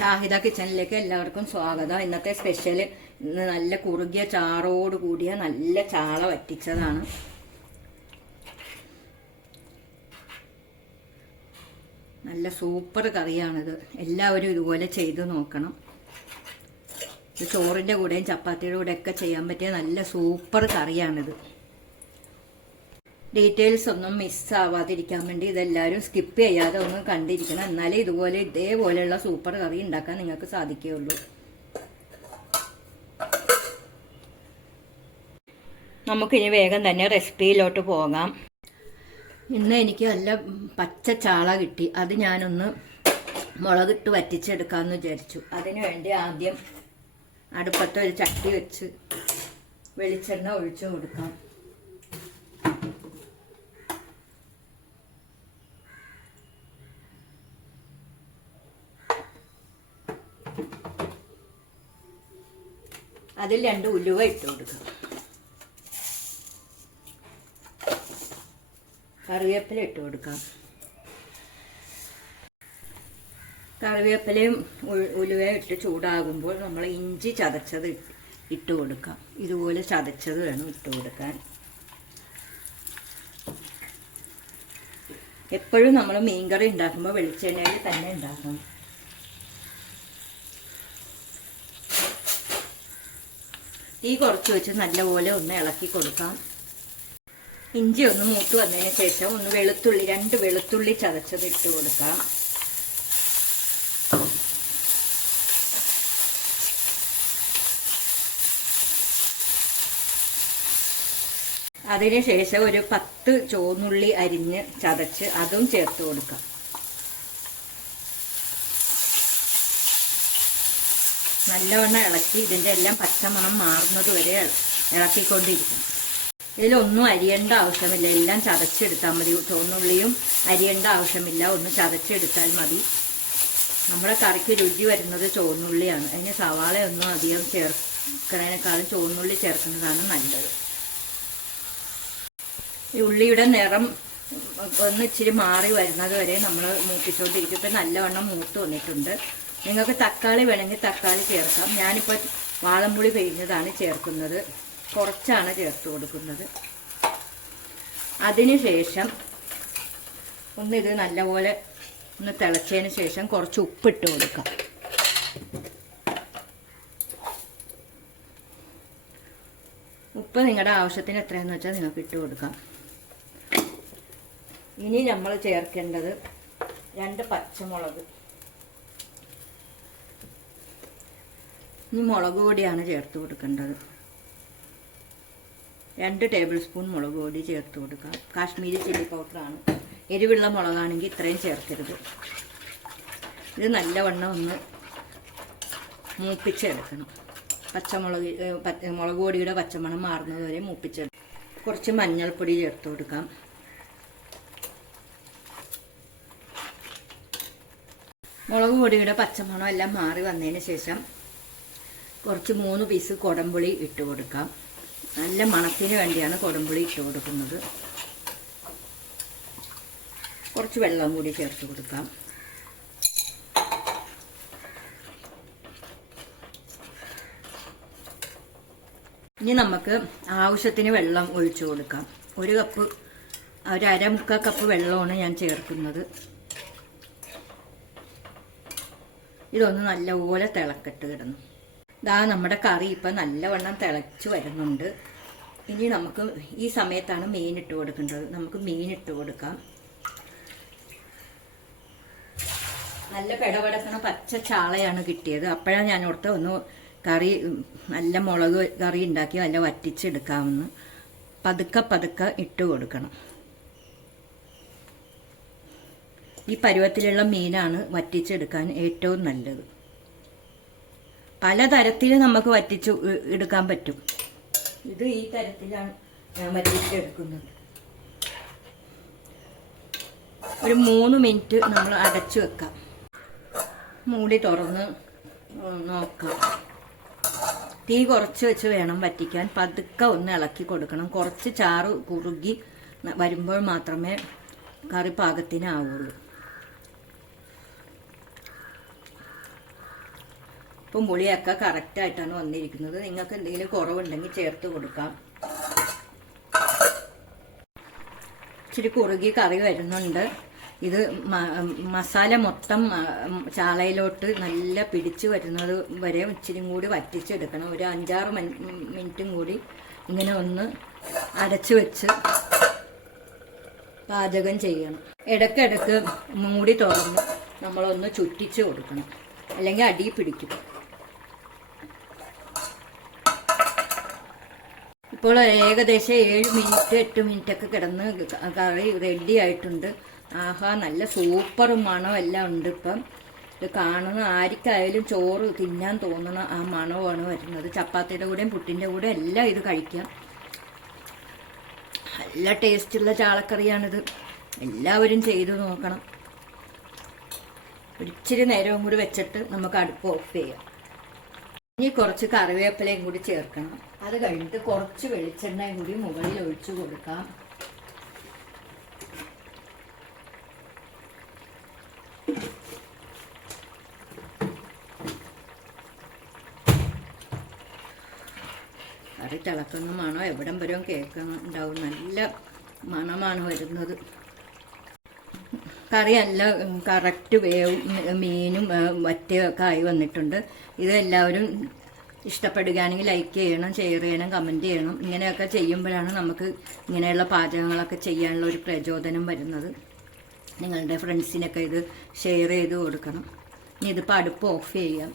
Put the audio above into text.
ഷാഹിദ കിച്ചണിലേക്ക് എല്ലാവർക്കും സ്വാഗതം. ഇന്നത്തെ സ്പെഷ്യൽ നല്ല കുറുകിയ ചാറോട് കൂടിയ നല്ല ചാള വറ്റിച്ചതാണ്. നല്ല സൂപ്പർ കറിയാണിത്. എല്ലാവരും ഇതുപോലെ ചെയ്തു നോക്കണം. ഇത് ചോറിൻ്റെ കൂടെയും ചപ്പാത്തിയുടെ കൂടെയൊക്കെ ചെയ്യാൻ പറ്റിയ നല്ല സൂപ്പർ കറിയാണിത്. ഡീറ്റെയിൽസ് ഒന്നും മിസ്സാവാതിരിക്കാൻ വേണ്ടി ഇതെല്ലാവരും സ്കിപ്പ് ചെയ്യാതെ ഒന്നും കണ്ടിരിക്കണം. എന്നാലേ ഇതേപോലെയുള്ള സൂപ്പർ കറി ഉണ്ടാക്കാൻ നിങ്ങൾക്ക് സാധിക്കുകയുള്ളൂ. നമുക്കിനി വേഗം തന്നെ റെസിപ്പിയിലോട്ട് പോകാം. ഇന്ന് എനിക്ക് നല്ല പച്ച ചാള കിട്ടി. അത് ഞാനൊന്ന് മുളകിട്ട് വറ്റിച്ചെടുക്കാമെന്ന് വിചാരിച്ചു. അതിനു വേണ്ടി ആദ്യം അടുപ്പത്ത് ഒരു ചട്ടി വെച്ച് വെളിച്ചെണ്ണ ഒഴിച്ചു കൊടുക്കാം. അതിൽ 2 ഉലുവ ഇട്ട് കൊടുക്കാം. കറിവേപ്പില ഇട്ട് കൊടുക്കാം. കറിവേപ്പിലയും ഉലുവയും ഇട്ട് ചൂടാകുമ്പോൾ നമ്മൾ ഇഞ്ചി ചതച്ചത് ഇട്ട് കൊടുക്കാം. ഇതുപോലെ ചതച്ചത് വേണം ഇട്ട് കൊടുക്കാൻ. എപ്പോഴും നമ്മൾ മീൻകറി ഉണ്ടാക്കുമ്പോൾ വെളിച്ചെണ്ണയിൽ തന്നെ ഉണ്ടാക്കണം. തീ കുറച്ച് വെച്ച് നല്ലപോലെ ഒന്ന് ഇളക്കി കൊടുക്കാം. ഇഞ്ചി ഒന്ന് മൂത്ത് വന്നതിന് ശേഷം ഒന്ന് 2 വെളുത്തുള്ളി ചതച്ചത് ഇട്ട് കൊടുക്കാം. അതിനുശേഷം ഒരു 10 ചുവന്നുള്ളി അരിഞ്ഞ് ചതച്ച് അതും ചേർത്ത് കൊടുക്കാം. നല്ലവണ്ണം ഇളക്കി ഇതിൻ്റെ എല്ലാം പച്ചമണം മാറുന്നത് വരെ ഇളക്കിക്കൊണ്ടിരിക്കും. ഇതിലൊന്നും അരിയേണ്ട ആവശ്യമില്ല, എല്ലാം ചതച്ചെടുത്താൽ മതി. ചുവന്നുള്ളിയും അരിയേണ്ട ആവശ്യമില്ല, ഒന്ന് ചതച്ചെടുത്താൽ മതി. നമ്മുടെ കറിക്ക് രുചി വരുന്നത് ചുവന്നുള്ളിയാണ്. അതിന് സവാളയൊന്നും അധികം ചേർക്കുന്നതിനേക്കാളും ചുവന്നുള്ളി ചേർക്കുന്നതാണ് നല്ലത്. ഈ ഉള്ളിയുടെ നിറം ഒന്ന് ഇച്ചിരി മാറി വരുന്നത് വരെ നമ്മൾ മൂപ്പിച്ചുകൊണ്ടിരിക്കും. ഇപ്പം നല്ലവണ്ണം മൂത്ത് വന്നിട്ടുണ്ട്. നിങ്ങൾക്ക് തക്കാളി വേണമെങ്കിൽ തക്കാളി ചേർക്കാം. ഞാനിപ്പോൾ വാളംപുളി പിഴിഞ്ഞതാണ് ചേർക്കുന്നത്. കുറച്ചാണ് ചേർത്ത് കൊടുക്കുന്നത്. അതിനുശേഷം ഇത് നല്ലപോലെ ഒന്ന് തിളച്ചതിന് ശേഷം കുറച്ച് ഉപ്പിട്ട് കൊടുക്കാം. ഉപ്പ് നിങ്ങളുടെ ആവശ്യത്തിന് എത്രയെന്ന് വെച്ചാൽ നിങ്ങൾക്ക് ഇട്ട് കൊടുക്കാം. ഇനി നമ്മൾ ചേർക്കേണ്ടത് 2 പച്ചമുളക്. ഇനി മുളക് പൊടിയാണ് ചേർത്ത് കൊടുക്കേണ്ടത്. 2 ടേബിൾ സ്പൂൺ മുളക് പൊടി ചേർത്ത് കൊടുക്കാം. കാശ്മീരി ചില്ലി പൗഡറാണ്. എരിവുള്ള മുളകാണെങ്കിൽ ഇത്രയും ചേർക്കരുത്. ഇത് നല്ലവണ്ണം ഒന്ന് മൂപ്പിച്ചെടുക്കണം. മുളക് പൊടിയുടെ പച്ചമണം മാറുന്നത് വരെ മൂപ്പിച്ചെടുക്കണം. കുറച്ച് മഞ്ഞൾപ്പൊടി ചേർത്ത് കൊടുക്കാം. മുളക് പൊടിയുടെ പച്ചമണം എല്ലാം മാറി വന്നതിന് ശേഷം കുറച്ച് 3 പീസ് കൊടംപുളി ഇട്ട് കൊടുക്കാം. നല്ല മണത്തിന് വേണ്ടിയാണ് കൊടംപുളി ഇട്ട് കൊടുക്കുന്നത്. കുറച്ച് വെള്ളം കൂടി ചേർത്ത് കൊടുക്കാം. ഇനി നമുക്ക് ആവശ്യത്തിന് വെള്ളം ഒഴിച്ചു കൊടുക്കാം. ഒരു അരമുക്കാൽ കപ്പ് വെള്ളമാണ് ഞാൻ ചേർക്കുന്നത്. ഇതൊന്ന് നല്ലപോലെ തിളക്കട്ട് കിടന്നു. നമ്മുടെ കറി ഇപ്പം നല്ലവണ്ണം തിളച്ച് വരുന്നുണ്ട്. ഇനി നമുക്ക് ഈ സമയത്താണ് മീൻ ഇട്ട് കൊടുക്കേണ്ടത്. നമുക്ക് മീൻ ഇട്ട് കൊടുക്കാം. നല്ല പെടപെടക്കണ പച്ച ചാളയാണ് കിട്ടിയത്. അപ്പോഴാണ് ഞാൻ ഓർത്ത് ഒന്ന് കറി നല്ല മുളക് കറി ഉണ്ടാക്കി നല്ല വറ്റിച്ചെടുക്കാമെന്ന്. പതുക്കെ ഇട്ട് കൊടുക്കണം. ഈ പരുവത്തിലുള്ള മീനാണ് വറ്റിച്ചെടുക്കാൻ ഏറ്റവും നല്ലത്. പലതരത്തിൽ നമുക്ക് വറ്റിച്ച് എടുക്കാൻ പറ്റും. ഇത് ഈ തരത്തിലാണ് ഞാൻ വറ്റിച്ചെടുക്കുന്നത്. ഒരു 3 മിനിറ്റ് നമ്മൾ അടച്ചു വെക്കാം. മൂടി തുറന്ന് നോക്കാം. തീ കുറച്ച് വെച്ച് വേണം വറ്റിക്കാൻ. പതുക്കെ ഒന്ന് ഇളക്കി കൊടുക്കണം. കുറച്ച് ചാറ് കുറുകി വരുമ്പോൾ മാത്രമേ കറി പാകത്തിനാവുള്ളൂ. ഉപ്പും പുളിയൊക്കെ കറക്റ്റായിട്ടാണ് വന്നിരിക്കുന്നത്. നിങ്ങൾക്ക് എന്തെങ്കിലും കുറവുണ്ടെങ്കിൽ ചേർത്ത് കൊടുക്കാം. ഇച്ചിരി കുറുകി കറി വരുന്നുണ്ട്. ഇത് മസാല മൊത്തം ചാളയിലോട്ട് നല്ല പിടിച്ചു വരുന്നത് വരെ ഇച്ചിരി കൂടി വറ്റിച്ചെടുക്കണം. ഒരു 5-6 മിനിറ്റും കൂടി ഇങ്ങനെ ഒന്ന് അടച്ചു വെച്ച് പാചകം ചെയ്യണം. ഇടയ്ക്കിടയ്ക്ക് മൂടി തുറന്ന് നമ്മളൊന്ന് ചുറ്റിച്ച് കൊടുക്കണം, അല്ലെങ്കിൽ അടി പിടിക്കും. ഇപ്പോൾ ഏകദേശം 7 മിനിറ്റ് 8 മിനിറ്റൊക്കെ കിടന്ന് കറി റെഡി ആയിട്ടുണ്ട്. ആഹാ, നല്ല സൂപ്പർ മണം എല്ലാം ഉണ്ട്. ഇപ്പം ഇത് കാണുന്ന ആർക്കായാലും ചോറ് തിന്നാൻ തോന്നണ ആ മണമാണ് വരുന്നത്. ചപ്പാത്തിയുടെ കൂടെയും പുട്ടിൻ്റെ കൂടെ എല്ലാം ഇത് കഴിക്കാം. നല്ല ടേസ്റ്റുള്ള ചാളക്കറിയാണിത്. എല്ലാവരും ചെയ്തു നോക്കണം. ഒരിച്ചിരി നേരവും കൂടി വെച്ചിട്ട് നമുക്ക് അടുപ്പ് ഓഫ് ചെയ്യാം. ഇനി കുറച്ച് കറിവേപ്പിലയും കൂടി ചേർക്കണം. അത് കഴിഞ്ഞിട്ട് കുറച്ച് വെളിച്ചെണ്ണയും കൂടി മുകളിൽ ഒഴിച്ചു കൊടുക്കാം. കറി തിളക്കുന്ന മണം എവിടം വരെയും കേൾക്കുന്നുണ്ടാവും. നല്ല മണമാണ് വരുന്നത്. കറി നല്ല കറക്റ്റ് വേവും മീനും വറ്റയൊക്കെ ആയി വന്നിട്ടുണ്ട്. ഇത് എല്ലാവരും ഇഷ്ടപ്പെടുകയാണെങ്കിൽ ലൈക്ക് ചെയ്യണം, ഷെയർ ചെയ്യണം, കമൻറ്റ് ചെയ്യണം. ഇങ്ങനെയൊക്കെ ചെയ്യുമ്പോഴാണ് നമുക്ക് ഇങ്ങനെയുള്ള പാചകങ്ങളൊക്കെ ചെയ്യാനുള്ള ഒരു പ്രചോദനം വരുന്നത്. നിങ്ങളുടെ ഫ്രണ്ട്സിനൊക്കെ ഇത് ഷെയർ ചെയ്ത് കൊടുക്കണം. ഇനി ഇതിപ്പോൾ അടുപ്പ് ഓഫ് ചെയ്യാം.